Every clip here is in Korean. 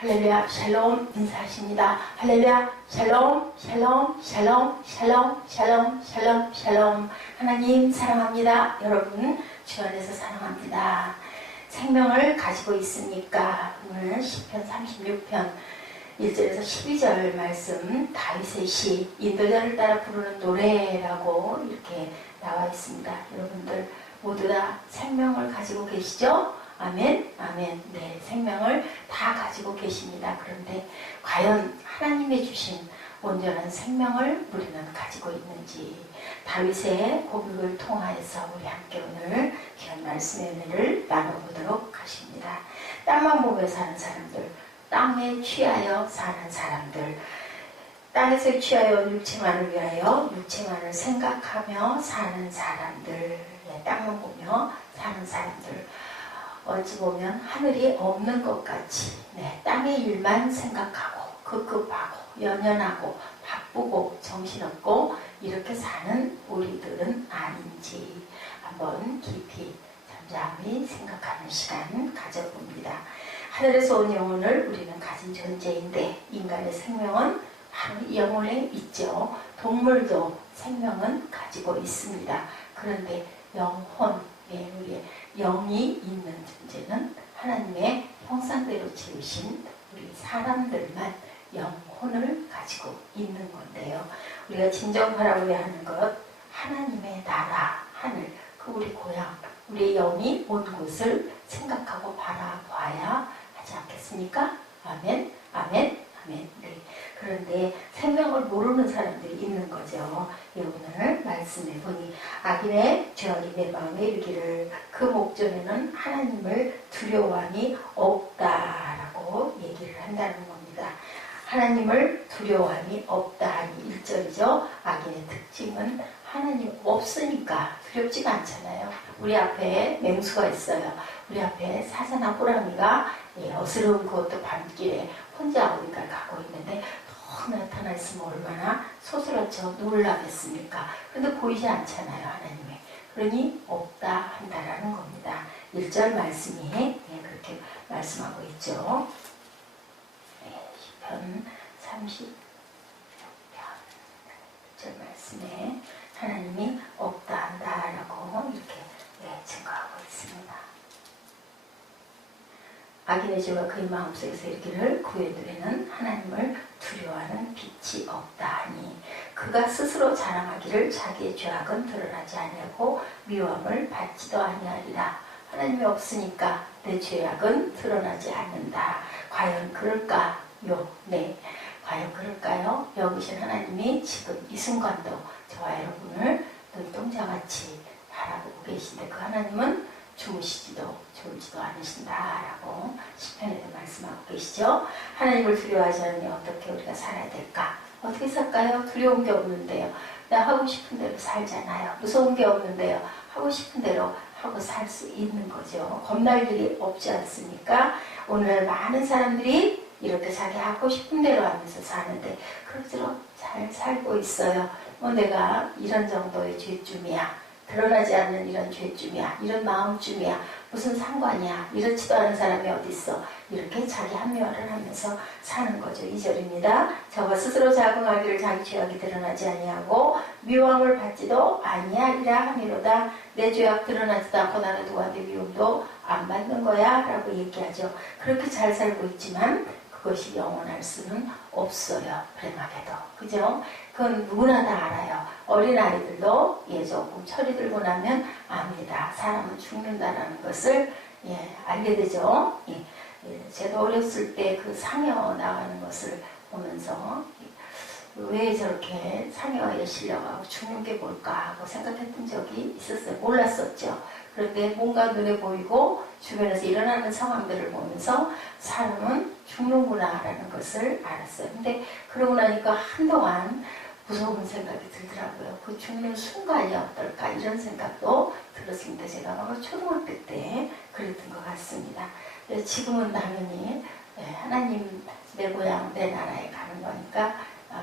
할렐루야, 샬롬 인사하십니다. 할렐루야, 샬롬, 샬롬, 샬롬, 샬롬, 샬롬, 샬롬, 샬롬. 하나님 사랑합니다. 여러분 주 안에서 사랑합니다. 생명을 가지고 있으니까 오늘 시편 36편 1절에서 12절 말씀, 다윗의 시, 인도자를 따라 부르는 노래라고 이렇게 나와 있습니다. 여러분들 모두 다 생명을 가지고 계시죠? 아멘, 아멘. 네, 생명을 다 가지고 계십니다. 그런데 과연 하나님의 주신 온전한 생명을 우리는 가지고 있는지, 다윗의 고백을 통하여서 우리 함께 오늘 귀한 말씀의 은혜를 나눠보도록 하십니다. 땅만 보며 사는 사람들, 땅에 취하여 사는 사람들, 땅에서 취하여 육체만을 위하여 육체만을 생각하며 사는 사람들, 땅만 보며 사는 사람들, 어찌 보면 하늘이 없는 것 같이 땅의 일만 생각하고 급급하고 연연하고 바쁘고 정신없고 이렇게 사는 우리들은 아닌지 한번 깊이 잠잠히 생각하는 시간 가져봅니다. 하늘에서 온 영혼을 우리는 가진 존재인데 인간의 생명은 바로 영혼에 있죠. 동물도 생명은 가지고 있습니다. 그런데 영혼, 우리의 영이 있는 존재는 하나님의 형상대로 지으신 우리 사람들만 영혼을 가지고 있는 건데요. 우리가 진정 바라보야 하는 것, 하나님의 나라, 하늘, 그 우리 고향, 우리의 영이 온 곳을 생각하고 바라봐야 하지 않겠습니까? 아멘, 아멘, 아멘. 네. 그런데 생명을 모르는 사람들이 있는 거죠. 오늘 말씀해 보니 악인의 죄악이 내 마음에 이르기를 그 목전에는 하나님을 두려워함이 없다라고 얘기를 한다는 겁니다. 하나님을 두려워함이 없다 하니 1절이죠. 악인의 특징은 하나님 없으니까 두렵지가 않잖아요. 우리 앞에 맹수가 있어요. 우리 앞에 사자나 호랑이가 어스러운 그것도 밤길에 혼자 어딘가 가고 있는데 더 나타나 있으면 얼마나 소스라쳐 놀라겠습니까? 그런데 보이지 않잖아요, 하나님의. 그러니 없다 한다라는 겁니다. 1절 말씀이 그렇게 말씀하고 있죠. 시편 36편 1절 말씀에 하나님이 없다 한다라고 이렇게 증거하고 있습니다. 악인의 죄가 그의 마음속에서 이르기를 그의 눈에는 하나님을 두려워하는 빛이 없다 하니 그가 스스로 자랑하기를 자기의 죄악은 드러나지 아니하고 미워함을 받지도 아니하리라. 하나님이 없으니까 내 죄악은 드러나지 않는다. 과연 그럴까요? 네, 과연 그럴까요? 여기신 하나님이 지금 이 순간도 저와 여러분을 눈동자같이 바라보고 계신데 그 하나님은 주무시지도 졸지도 않으신다라고 시편에도 말씀하고 계시죠. 하나님을 두려워하지 않으니 어떻게 우리가 살아야 될까? 어떻게 살까요? 두려운 게 없는데요. 나 하고 싶은 대로 살잖아요. 무서운 게 없는데요. 하고 싶은 대로 하고 살 수 있는 거죠. 겁날 일이 없지 않습니까? 오늘날 많은 사람들이 이렇게 자기 하고 싶은 대로 하면서 사는데 그럭저럭 잘 살고 있어요. 내가 이런 정도의 죄쯤이야. 드러나지 않는 이런 죄쯤이야. 이런 마음쯤이야. 무슨 상관이야. 이렇지도 않은 사람이 어딨어. 이렇게 자기 합리화를 하면서 사는 거죠. 2절입니다. 저가 스스로 자긍하기를 자기 죄악이 드러나지 아니하고 미워함을 받지도 아니하리라 하미로다. 내 죄악 드러나지도 않고 나는 누구한테 미움도 안 받는 거야 라고 얘기하죠. 그렇게 잘 살고 있지만 그것이 영원할 수는 없어요. 불행하게도. 그죠? 그건 누구나 다 알아요. 어린아이들도 조금 철이 들고 나면 압니다. 사람은 죽는다라는 것을 알게 되죠. 제가 어렸을 때 그 상여 나가는 것을 보면서 왜 저렇게 상여에 실려가고 죽는 게 뭘까 하고 생각했던 적이 있었어요. 몰랐었죠. 그런데 뭔가 눈에 보이고 주변에서 일어나는 상황들을 보면서 사람은 죽는구나라는 것을 알았어요. 근데 그러고 나니까 한동안 무서운 생각이 들더라고요. 그 죽는 순간이 어떨까 이런 생각도 들었습니다. 제가 아마 초등학교 때 그랬던 것 같습니다. 지금은 당연히 하나님 내 고향 내 나라에 가는 거니까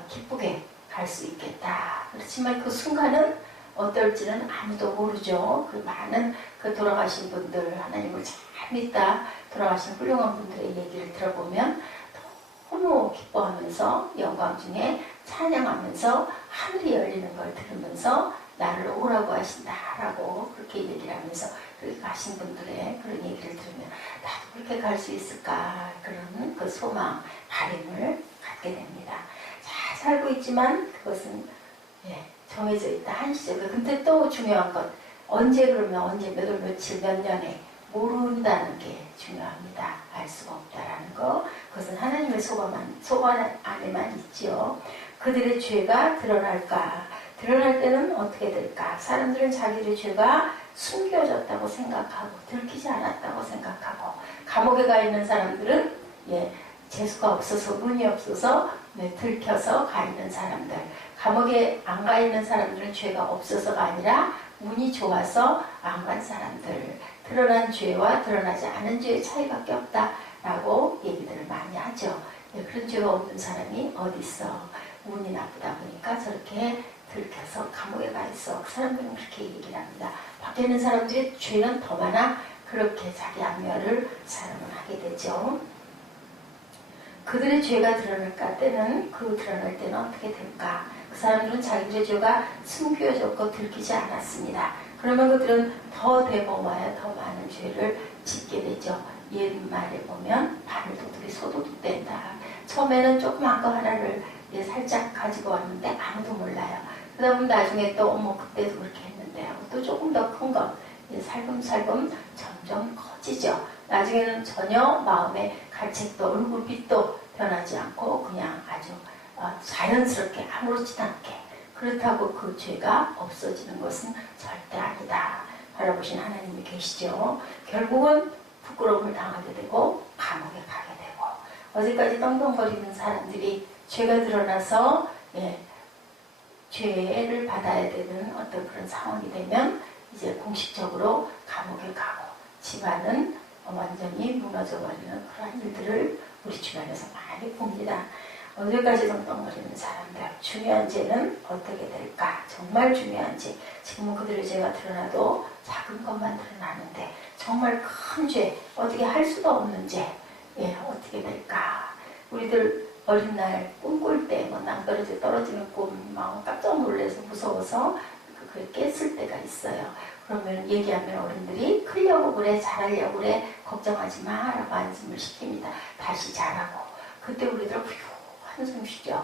기쁘게 갈 수 있겠다. 그렇지만 그 순간은 어떨지는 아무도 모르죠. 그 많은 그 돌아가신 분들, 하나님을 잘 믿다 돌아가신 훌륭한 분들의 얘기를 들어보면 기뻐하면서 영광 중에 찬양하면서 하늘이 열리는 걸 들으면서 나를 오라고 하신다라고 그렇게 얘기를 하면서 그렇게 가신 분들의 그런 얘기를 들으면 나도 그렇게 갈 수 있을까 그런 그 소망, 바람을 갖게 됩니다. 잘 살고 있지만 그것은 정해져 있다 한시적으로. 근데 또 중요한 것 언제 그러면 언제 몇 월 며칠 몇 년에 모른다는 게 중요합니다. 알 수가 없다라는 거. 그것은 하나님의 소관 안에만 있지요. 그들의 죄가 드러날까? 드러날 때는 어떻게 될까? 사람들은 자기들의 죄가 숨겨졌다고 생각하고 들키지 않았다고 생각하고, 감옥에 가 있는 사람들은 재수가 없어서 문이 없어서 들켜서 가 있는 사람들, 감옥에 안 가 있는 사람들은 죄가 없어서가 아니라 운이 좋아서 안 간 사람들, 드러난 죄와 드러나지 않은 죄의 차이밖에 없다라고 얘기들을 많이 하죠. 그런 죄가 없는 사람이 어디 있어? 운이 나쁘다 보니까 저렇게 들켜서 감옥에 가 있어. 그 사람들은 그렇게 얘기를 합니다. 밖에 있는 사람들이 죄는 더 많아. 그렇게 자기 안면을 사람은 하게 되죠. 그들의 죄가 드러날까 때는 드러날 때는 어떻게 될까? 그 사람들은 자기들의 죄가 숨겨졌고 들키지 않았습니다. 그러면 그들은 더 대범하여 더 많은 죄를 짓게 되죠. 옛말에 보면 바늘도둑이 소도둑된다. 처음에는 조그만 거 하나를 살짝 가지고 왔는데 아무도 몰라요. 그러다 보면 나중에 또 그때도 그렇게 했는데 하고 또 조금 더 큰 거 살금살금 점점 커지죠. 나중에는 전혀 마음의 가책도 얼굴빛도 변하지 않고 그냥 아주 자연스럽게 아무렇지도 않게, 그렇다고 그 죄가 없어지는 것은 절대 아니다. 바라보신 하나님이 계시죠. 결국은 부끄러움을 당하게 되고 감옥에 가게 되고, 어제까지 떵떵거리는 사람들이 죄가 드러나서 죄를 받아야 되는 어떤 그런 상황이 되면 이제 공식적으로 감옥에 가고 집안은 완전히 무너져버리는 그런 일들을 우리 주변에서 많이 봅니다. 언제까지 떵떵거리는 사람들, 중요한 죄는 어떻게 될까? 정말 중요한 죄, 지금은 그들의 죄가 드러나도 작은 것만 드러나는데 정말 큰 죄, 어떻게 할 수도 없는 죄, 어떻게 될까? 우리들 어린 날 꿈꿀 때 낭떠러지 떨어지는 꿈 깜짝 놀라서 무서워서 그걸 깼을 때가 있어요. 그러면 얘기하면 어른들이 크려고 그래, 잘하려고 그래, 걱정하지 마라고 안심을 시킵니다. 다시 자라고. 그때 우리들 후 한숨 쉬죠.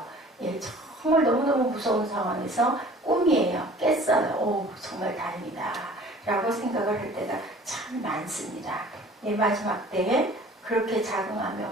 정말 너무너무 무서운 상황에서 꿈이에요. 깼어요. 오, 정말 다행이다 라고 생각을 할 때가 참 많습니다. 마지막 때에 그렇게 자긍하며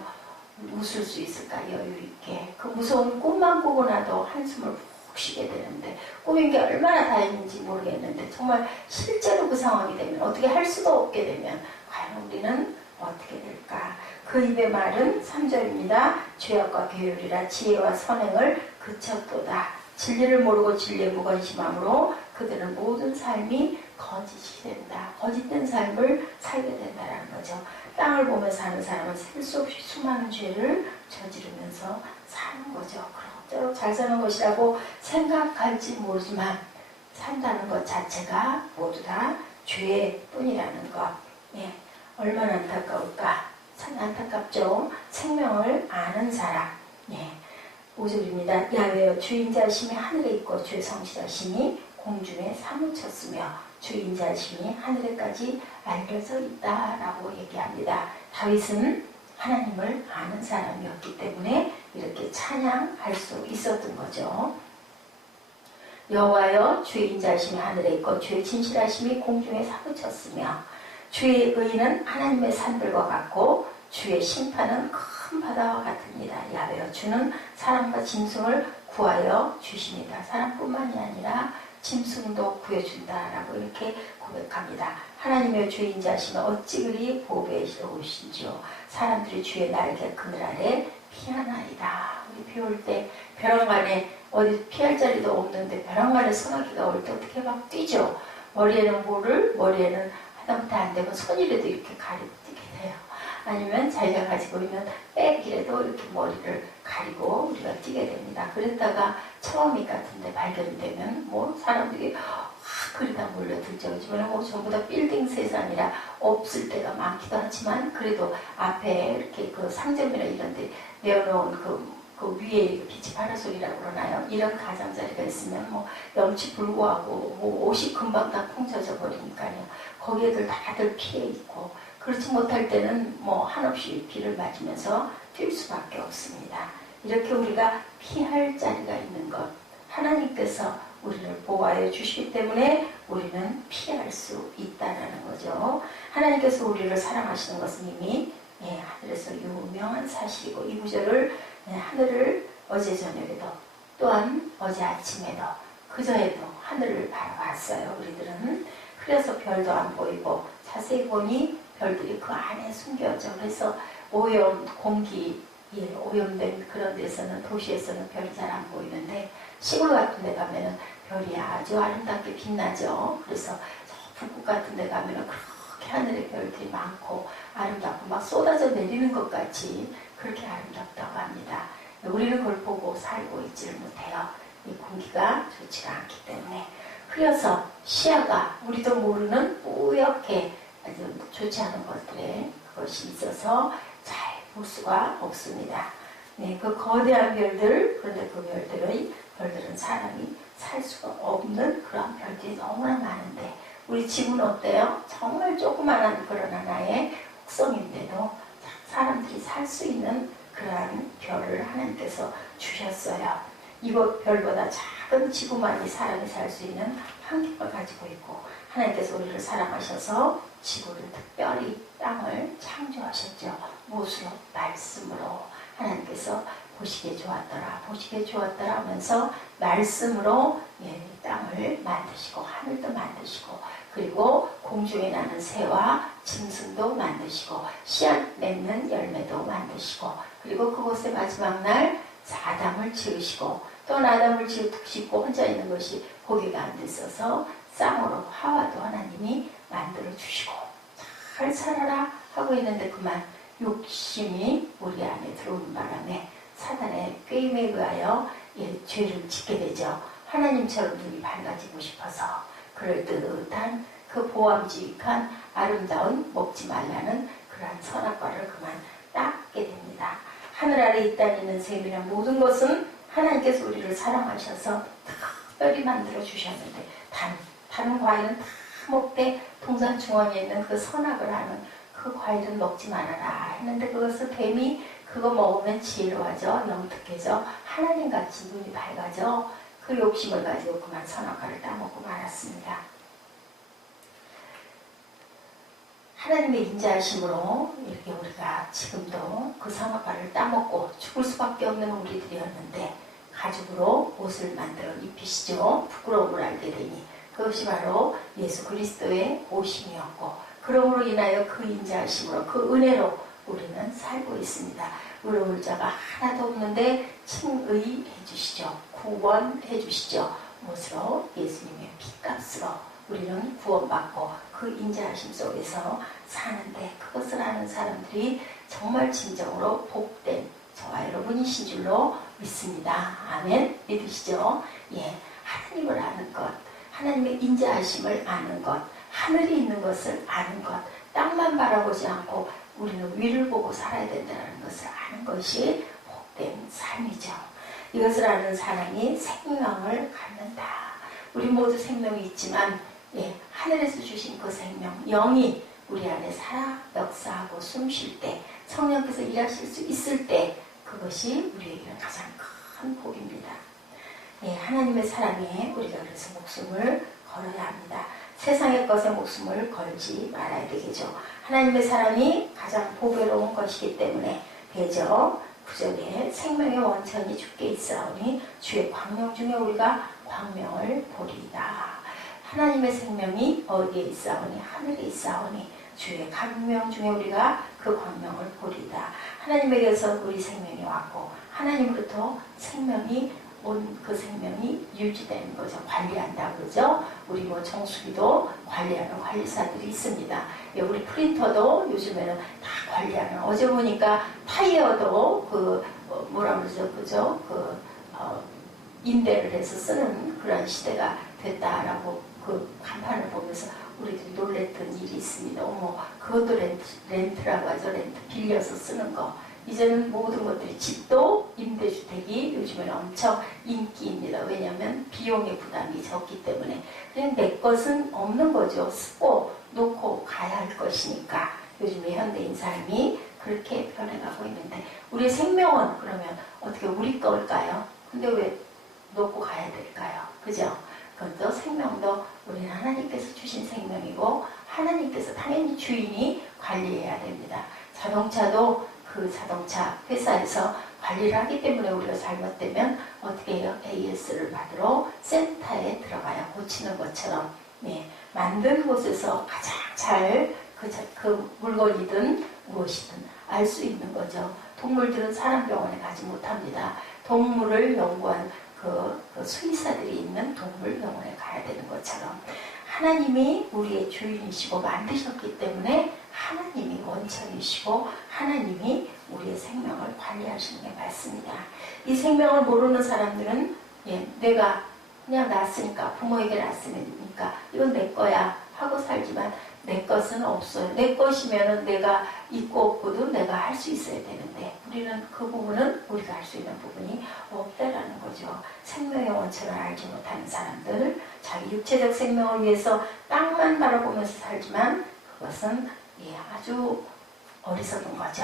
웃을 수 있을까, 여유있게. 그 무서운 꿈만 꾸고 나도 한숨을 푹 쉬게 되는데, 꿈인 게 얼마나 다행인지 모르겠는데 정말 실제로 그 상황이 되면, 어떻게 할 수도 없게 되면 과연 우리는 어떻게 될까? 그 입의 말은 3절입니다. 죄악과 괴율이라 지혜와 선행을 그쳤도다. 진리를 모르고 진리에 무관심함으로 그들은 모든 삶이 거짓이 된다. 거짓된 삶을 살게 된다는 거죠. 땅을 보며 사는 사람은 셀 수 없이 수많은 죄를 저지르면서 사는 거죠. 그럭저럭 잘 사는 것이라고 생각할지 모르지만 산다는 것 자체가 모두 다 죄뿐이라는 것. 얼마나 안타까울까? 참 안타깝죠. 생명을 아는 사람. 5절입니다. 야훼여 주인자심이 하늘에 있고 주의 성실하심이 공중에 사무쳤으며 주인자심이 하늘에까지 알려져 있다라고 얘기합니다. 다윗은 하나님을 아는 사람이었기 때문에 이렇게 찬양할 수 있었던 거죠. 여호와여 주의 인자하심이 하늘에 있고 주의 진실하심이 공중에 사무쳤으며 주의 의는 하나님의 산들과 같고 주의 심판은 큰 바다와 같습니다. 야훼여 주는 사람과 짐승을 구하여 주십니다. 사람뿐만이 아니라 짐승도 구해준다라고 이렇게 고백합니다. 하나님의 주의 인자하심은 어찌 그리 보배스러우신지요. 사람들이 주의 날개 그늘 아래 피하나이다. 우리 비 올 때 벼랑간에 어디 피할 자리도 없는데 벼랑간에 소나기가 올 때 어떻게 막 뛰죠. 머리에는 하다못해 안 되면 손이라도 이렇게 가리고 뛰게 돼요. 아니면 자기가 가지고 있는 백이라도 이렇게 머리를 가리고 우리가 뛰게 됩니다. 그랬다가 처음이 같은데 발견이 되면 사람들이 그리다 몰려들죠. 요즘에는 전부 다 빌딩 세상이라 없을 때가 많기도 하지만 그래도 앞에 이렇게 그 상점이나 이런 데 내어놓은 그 그 위에 빛이 파라솔이라고 그러나요? 이런 가장자리가 있으면 뭐 염치 불구하고 뭐 옷이 금방 다 콩젖어 버리니까요. 거기에들 다들 피해 있고 그렇지 못할 때는 뭐 한없이 비를 맞으면서 뛸 수밖에 없습니다. 이렇게 우리가 피할 자리가 있는 것, 하나님께서 우리를 보호하여 주시기 때문에 우리는 피할 수 있다는 거죠. 하나님께서 우리를 사랑하시는 것은 이미 하늘에서 유명한 사실이고, 이 구절을 하늘을 어제 저녁에도 또한 어제 아침에도 그저에도 하늘을 바라봤어요. 우리들은. 그래서 별도 안 보이고 자세히 보니 별들이 그 안에 숨겨져. 그래서 오염 공기, 오염된 그런 데서는, 도시에서는 별이 잘 안 보이는데 시골 같은 데 가면은 별이 아주 아름답게 빛나죠. 그래서 저 북극 같은 데 가면은 그렇게 하늘에 별들이 많고 아름답고 막 쏟아져 내리는 것 같이 그렇게 아름답다고 합니다. 우리는 그걸 보고 살고 있지를 못해요. 이 공기가 좋지가 않기 때문에. 그래서 시야가 우리도 모르는 뿌옇게 아주 좋지 않은 것들에 그것이 있어서 잘 볼 수가 없습니다. 그 거대한 별들, 그런데 그 별들은 사람이 살 수가 없는 그런 별들이 너무나 많은데, 우리 지구는 어때요? 정말 조그마한 그런 하나의 혹성인데도 사람들이 살 수 있는 그러한 별을 하나님께서 주셨어요. 이곳 별보다 작은 지구만이 사람이 살 수 있는 환경을 가지고 있고, 하나님께서 우리를 사랑하셔서 지구를 특별히 땅을 창조하셨죠. 무엇으로? 말씀으로. 하나님께서 보시기에 좋았더라, 보시기에 좋았더라 하면서 말씀으로 땅을 만드시고 하늘도 만드시고, 그리고 공중에 나는 새와 짐승도 만드시고 씨앗 맺는 열매도 만드시고, 그리고 그곳에 마지막 날 아담을 지으시고, 또 아담을 짓고 혼자 있는 것이 보기가 안 됐어서 쌍으로 하와도 하나님이 만들어 주시고 잘 살아라 하고 있는데, 그만 욕심이 우리 안에 들어오는 바람에 사단의 꾀임에 의하여 죄를 짓게 되죠. 하나님처럼 눈이 밝아지고 싶어서 그럴듯한 그 보암직한 아름다운 먹지 말라는 그러한 선악과를 그만 따게 됩니다. 하늘 아래 이 땅에 있는 샘이란 모든 것은 하나님께서 우리를 사랑하셔서 특별히 만들어 주셨는데, 다른 과일은 다 먹되 동산 중앙에 있는 그 선악을 하는 그 과일은 먹지 말아라 했는데, 그것을 뱀이 그거 먹으면 지혜로워져, 영특해져, 하나님같이 눈이 밝아져. 그 욕심을 가지고 그만 선악과를 따먹고 말았습니다. 하나님의 인자하심으로 이렇게 우리가 지금도 그 선악과를 따먹고 죽을 수밖에 없는 우리들이었는데, 가죽으로 옷을 만들어 입히시죠. 부끄러움을 알게 되니 그것이 바로 예수 그리스도의 오심이었고, 그러므로 인하여 그 인자하심으로, 그 은혜로 우리는 살고 있습니다. 의로울 자가 하나도 없는데 칭의해 주시죠. 구원해 주시죠. 무엇으로? 예수님의 피값으로 우리는 구원받고 그 인자하심 속에서 사는데, 그것을 아는 사람들이 정말 진정으로 복된 저와 여러분이신 줄로 믿습니다. 아멘. 믿으시죠? 하나님을 아는 것, 하나님의 인자하심을 아는 것, 하늘이 있는 것을 아는 것, 땅만 바라보지 않고 우리는 위를 보고 살아야 된다는 것을 아는 것이 복된 삶이죠. 이것을 아는 사람이 생명을 갖는다. 우리 모두 생명이 있지만 하늘에서 주신 그 생명, 영이 우리 안에 살아 역사하고 숨 쉴 때, 성령께서 일하실 수 있을 때, 그것이 우리에게는 가장 큰 복입니다. 하나님의 사랑에 우리가 그래서 목숨을 걸어야 합니다. 세상의 것에 목숨을 걸지 말아야 되겠죠. 하나님의 사랑이 가장 보배로운 것이기 때문에 되죠. 9절에 생명의 원천이 주께 있사오니 주의 광명 중에 우리가 광명을 보리이다. 하나님의 생명이 어디에 있사오니? 하늘에 있사오니 주의 광명 중에 우리가 그 광명을 보리이다. 하나님에게서 우리 생명이 왔고 하나님으로부터 생명이 온 그 생명이 유지되는 거죠. 관리한다 그러죠. 우리 뭐 정수기도 관리하는 관리사들이 있습니다. 우리 프린터도 요즘에는 다 관리하는, 어제 보니까 타이어도 뭐라 그러죠, 그죠? 임대를 해서 쓰는 그런 시대가 됐다라고 그 간판을 보면서 우리들이 놀랬던 일이 있습니다. 어머, 그것도 렌트라고 하죠. 렌트 빌려서 쓰는 거. 이제는 모든 것들이 집도 임대주택이 요즘에는 엄청 인기입니다. 왜냐하면 비용의 부담이 적기 때문에. 그냥 내 것은 없는 거죠. 쓰고 놓고 가야 할 것이니까. 요즘에 현대인 삶이 그렇게 변해가고 있는데 우리 생명은 그러면 어떻게 우리 걸까요? 근데 왜 놓고 가야 될까요? 그죠? 그것도 생명도 우리는 하나님께서 주신 생명이고 하나님께서 당연히 주인이 관리해야 됩니다. 자동차도 그 자동차 회사에서 관리를 하기 때문에 우리가 잘못되면 어떻게 해요? AS를 받으러 센터에 들어가야 고치는 것처럼 만든 곳에서 가장 잘 그 물건이든 무엇이든 알 수 있는 거죠. 동물들은 사람 병원에 가지 못합니다. 동물을 연구한 그 수의사들이 있는 동물병원에 가야 되는 것처럼 하나님이 우리의 주인이시고 만드셨기 때문에 하나님이 원천이시고 하나님이 우리의 생명을 관리하시는 게 맞습니다. 이 생명을 모르는 사람들은 내가 그냥 낳았으니까 부모에게 낳았으니까 이건 내 거야 하고 살지만 내 것은 없어요. 내 것이면은 내가 있고 없고도 내가 할 수 있어야 되는데 우리는 그 부분은 우리가 할 수 있는 부분이 없다라는 거죠. 생명의 원천을 알지 못하는 사람들, 자기 육체적 생명을 위해서 땅만 바라보면서 살지만 그것은 아주 어리석은 거죠.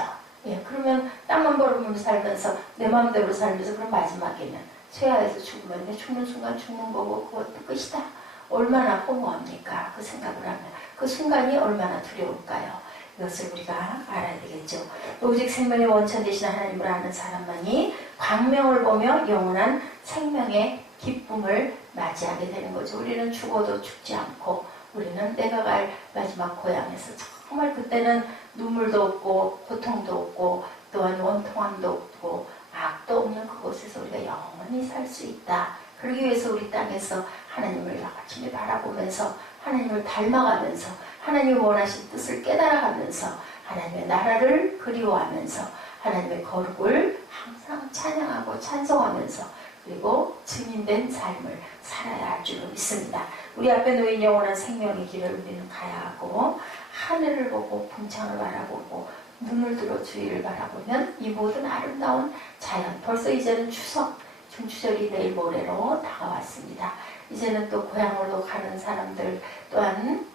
그러면 땅만 바라보면서 살면서 내 마음대로 살면서 그럼 마지막에는 쇠하에서 죽으면 내 죽는 순간 죽는 거고 그것도 끝이다. 얼마나 허무합니까? 그 생각을 하면. 그 순간이 얼마나 두려울까요? 이것을 우리가 알아야 되겠죠. 오직 생명의 원천 되신 하나님을 아는 사람만이 광명을 보며 영원한 생명의 기쁨을 맞이하게 되는 거죠. 우리는 죽어도 죽지 않고 우리는 내가 갈 마지막 고향에서 정말 그때는 눈물도 없고 고통도 없고 또한 원통함도 없고 악도 없는 그곳에서 우리가 영원히 살 수 있다. 그러기 위해서 우리 땅에서 하나님을 열심히 바라보면서 하나님을 닮아가면서 하나님이 원하신 뜻을 깨달아가면서 하나님의 나라를 그리워하면서 하나님의 거룩을 항상 찬양하고 찬송하면서 그리고 증인된 삶을 살아야 할 줄로 믿습니다. 우리 앞에 놓인 영원한 생명의 길을 우리는 가야 하고 하늘을 보고 궁창을 바라보고 눈을 들어 주위를 바라보면 이 모든 아름다운 자연, 벌써 이제는 추석, 중추절이 내일 모레로 다가왔습니다. 이제는 또 고향으로 가는 사람들 또한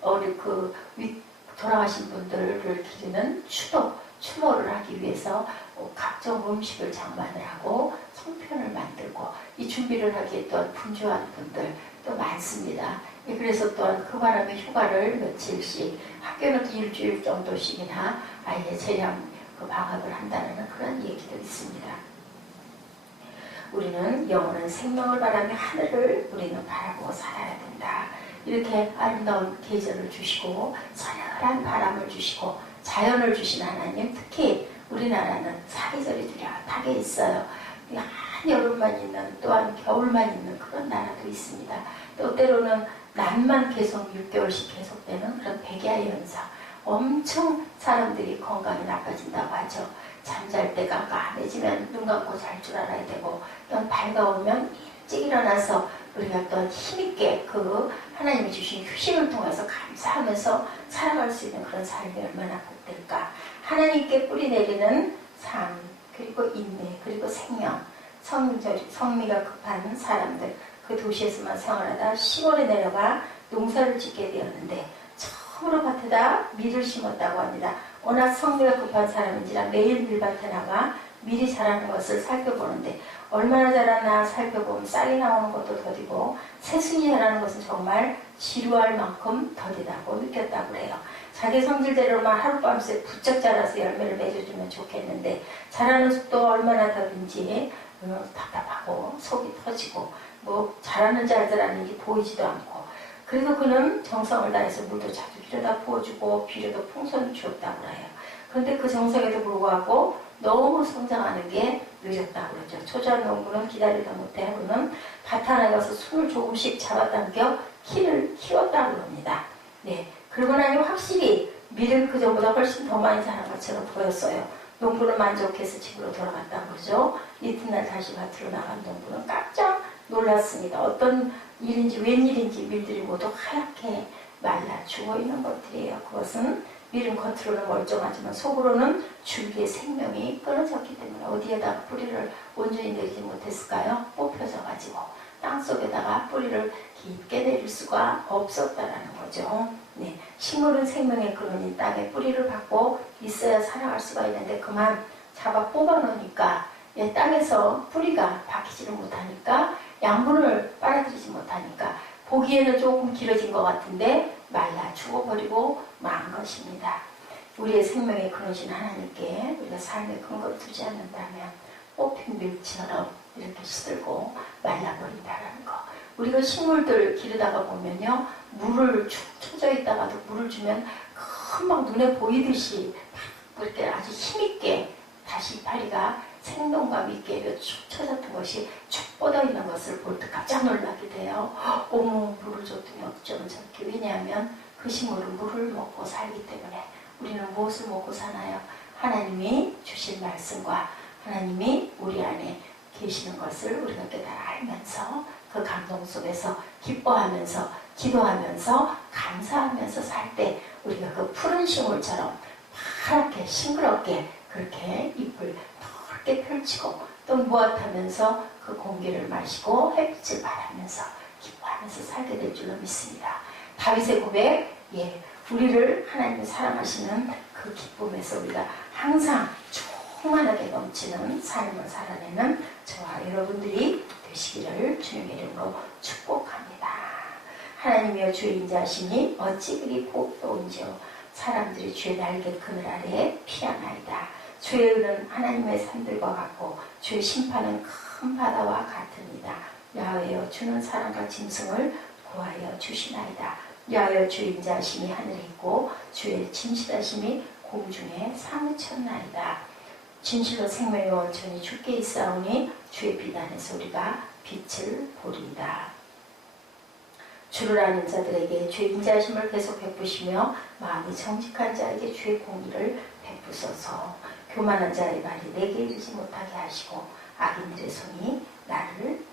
돌아가신 분들을 기리는 추모를 하기 위해서 각종 음식을 장만을 하고 송편을 만들고 이 준비를 하기에 또한 분주한 분들 또 많습니다. 그래서 또한 그 바람에 휴가를 며칠씩 학교는 일주일 정도씩이나 아예 재량 방학을 한다는 그런 얘기도 있습니다. 우리는 영원한 생명을 바라며 하늘을 우리는 바라보고 살아야 된다. 이렇게 아름다운 계절을 주시고 서늘한 바람을 주시고 자연을 주신 하나님, 특히 우리나라는 사계절이 뚜렷하게 있어요. 한여름만 있는 또한 겨울만 있는 그런 나라도 있습니다. 또 때로는 낮만 계속 6개월씩 계속되는 그런 백야 현상, 엄청 사람들이 건강이 나빠진다고 하죠. 잠잘 때 깜깜해지면 눈 감고 잘 줄 알아야 되고 또 밝아오면 일찍 일어나서 우리가 또 힘있게 그 하나님이 주신 휴식을 통해서 감사하면서 살아갈 수 있는 그런 삶이 얼마나 복될까. 하나님께 뿌리내리는 삶, 그리고 인내, 그리고 생명, 성미가 급한 사람들, 그 도시에서만 생활하다 시골에 내려가 농사를 짓게 되었는데 처음으로 밭에다 밀을 심었다고 합니다. 워낙 성미가 급한 사람인지라 매일 밀밭에 나가 밀이 자라는 것을 살펴보는데 얼마나 자라나 살펴보면 쌀이 나오는 것도 더디고 새순이 자라는 것은 정말 지루할 만큼 더디다고 느꼈다고 해요. 자기 성질대로만 하룻밤새 부쩍 자라서 열매를 맺어주면 좋겠는데 자라는 속도가 얼마나 더딘지 답답하고 속이 터지고 자라는지 알더라는지 보이지도 않고 그래도 그는 정성을 다해서 물도 자주 길어다 부어주고 비료도 풍선을 주었다고 해요. 그런데 그 정성에도 불구하고 너무 성장하는 게 늦었다고 그러죠. 초전 농부는 기다리다 못해 하루는 밭 하나에 가서 숨을 조금씩 잡아당겨 키를 키웠다고 합니다. 그러고 나니 확실히 밀은 그전보다 훨씬 더 많이 자란 것처럼 보였어요. 농부는 만족해서 집으로 돌아갔다고 그러죠. 이튿날 다시 밭으로 나간 농부는 깜짝 놀랐습니다. 어떤 일인지 웬일인지 밀들이 모두 하얗게 말라 죽어있는 것들이에요. 그것은 밀은 겉으로는 멀쩡하지만 속으로는 줄기의 생명이 끊어졌기 때문에 어디에다가 뿌리를 온전히 내리지 못했을까요? 뽑혀져 가지고 땅속에다가 뿌리를 깊게 내릴 수가 없었다라는 거죠. 네, 식물은 생명의 근원인 땅에 뿌리를 받고 있어야 살아갈 수가 있는데 그만 잡아 뽑아 놓으니까 땅에서 뿌리가 박히지를 못하니까 양분을 빨아들이지 못하니까 보기에는 조금 길어진 것 같은데 말라 죽어버리고 만 것입니다. 우리의 생명의 근원이신 하나님께 우리가 삶의 근거를 두지 않는다면 뽑힌 밀처럼 이렇게 시들고 말라버린다라는 거. 우리가 식물들 기르다가 보면요, 물을 축 쳐져 있다가도 물을 주면 금방 눈에 보이듯이 그렇게 아주 힘있게 다시 이파리가 생동감 있게 축 쳐졌던 것이 축 뻗어 있는 것을 볼 때 깜짝 놀라게 돼요. 어머, 물을 줬더니 어쩌면 저렇게. 왜냐하면 그 식물은 물을 먹고 살기 때문에. 우리는 무엇을 먹고 사나요? 하나님이 주신 말씀과 하나님이 우리 안에 계시는 것을 우리가 깨달아 알면서 그 감동 속에서 기뻐하면서 기도하면서 감사하면서 살 때 우리가 그 푸른 식물처럼 파랗게 싱그럽게 그렇게 잎을 넓게 펼치고 또 무엇하면서 그 공기를 마시고 햇빛을 바라면서 기뻐하면서 살게 될 줄로 믿습니다. 다윗의 고백, 우리를 하나님이 사랑하시는 그 기쁨에서 우리가 항상 충만하게 넘치는 삶을 살아내는 저와 여러분들이 되시기를 주님의 이름으로 축복합니다. 하나님이여 주의 인자하시니 어찌 그리 복도온지요. 사람들이 주의 날개 그늘 아래에 피하나이다. 주의 은은 하나님의 산들과 같고 주의 심판은 큰 바다와 같으니이다. 야훼여 주는 사랑과 짐승을 구하여 주시나이다. 야훼여 주의 인자하심이 하늘에 있고 주의 진실하심이 공중에 사무쳤나이다. 진실로 생명의 원천이 주께 있사오니 주의 비단에서 우리가 빛을 보리이다. 주를 아는 자들에게 주의 인자하심을 계속 베푸시며 마음이 정직한 자에게 주의 공의를 베푸소서. 교만한 자의 발이 내게 이르지 못하게 하시고 악인들의 손이 나를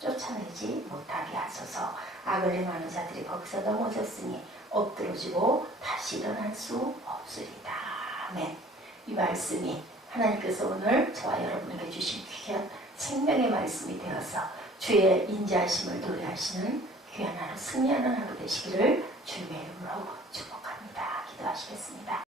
쫓아내지 못하게 하소서. 악을 행하는 자들이 거기서 넘어졌으니 엎드러지고 다시 일어날 수 없으리다. 아멘. 이 말씀이 하나님께서 오늘 저와 여러분에게 주신 귀한 생명의 말씀이 되어서 주의 인자하심을 노래하시는 귀한 하루, 승리하는 하루 되시기를 주님의 이름으로 축복합니다. 기도하시겠습니다.